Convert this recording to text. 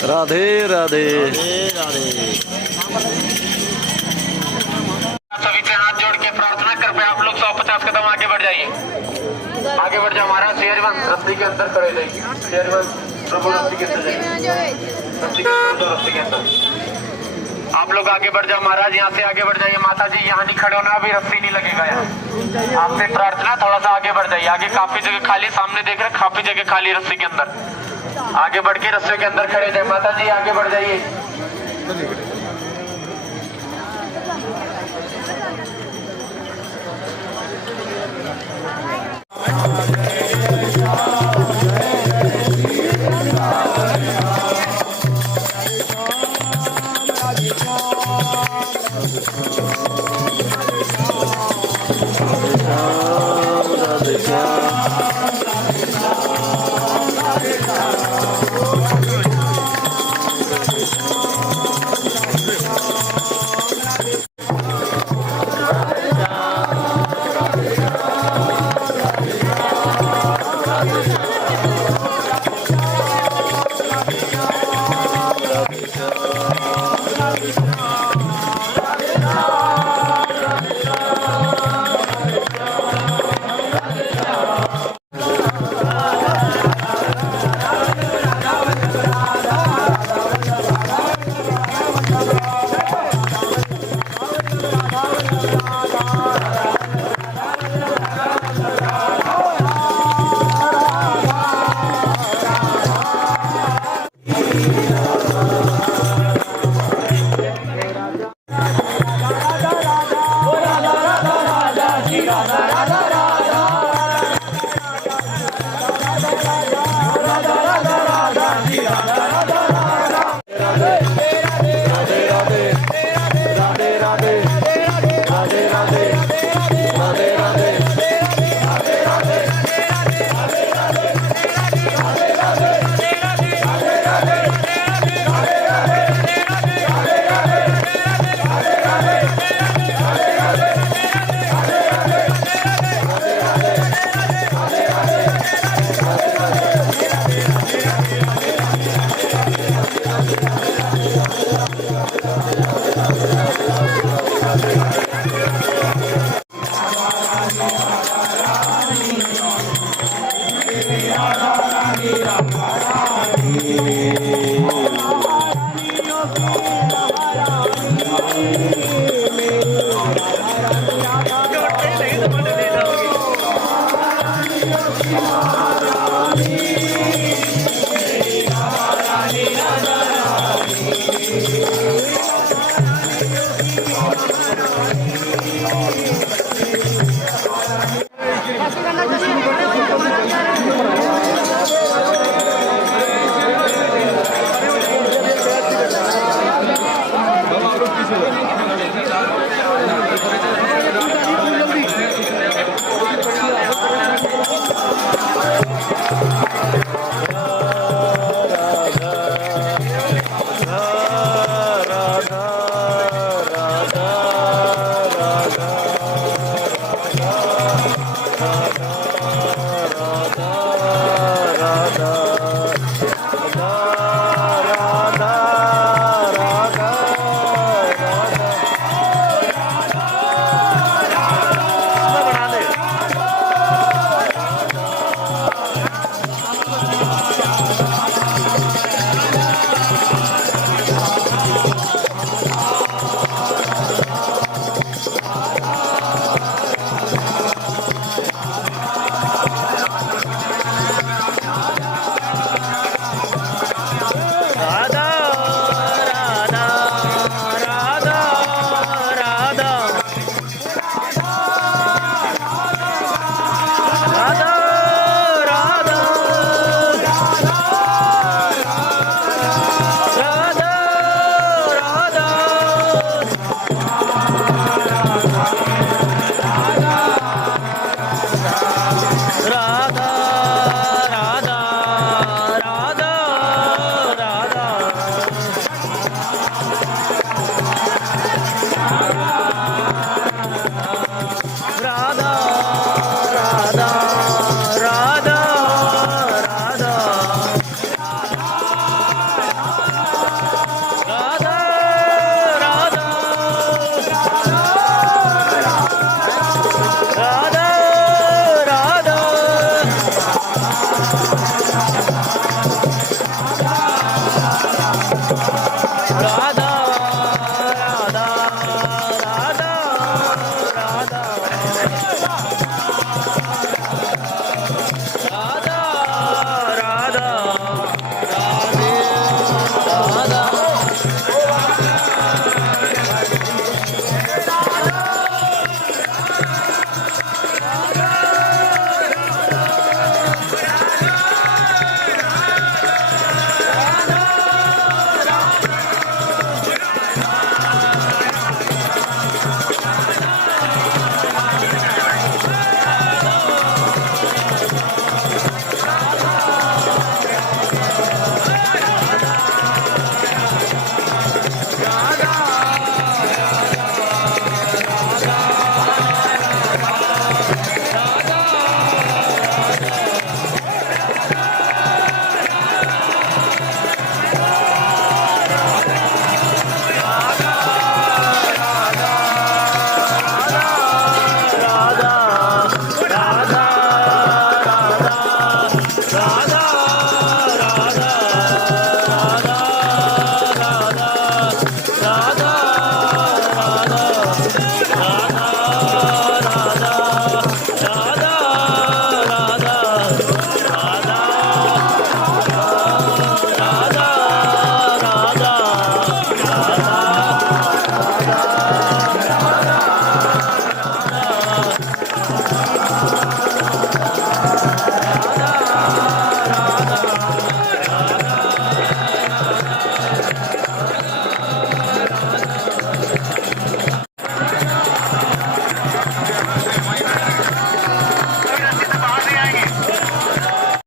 राधे राधे। सभी से हाथ जोड़ के प्रार्थना कर पे आप लोग 150 कदम आगे बढ़ जाइए। आगे बढ़ जाओ महाराज। शेरवन रस्सी के अंदर खड़े जाइए। शेरवन प्रभु रस्सी के अंदर जाइए। रस्सी के अंदर दो, रस्सी के अंदर आप लोग आगे बढ़ जाओ महाराज। यहाँ से आगे बढ़ जाइए। माता जी यहाँ नहीं खड़े होना, अभी रस्सी नहीं लगेगा यहाँ। आपसे प्रार्थना थोड़ा सा आगे बढ़ जाइए। आगे काफी जगह खाली, सामने देख रहे काफी जगह खाली रस्सी के अंदर। आगे बढ़ के रस्सी के अंदर खड़े जाए। माता जी आगे बढ़ जाइए। महारानी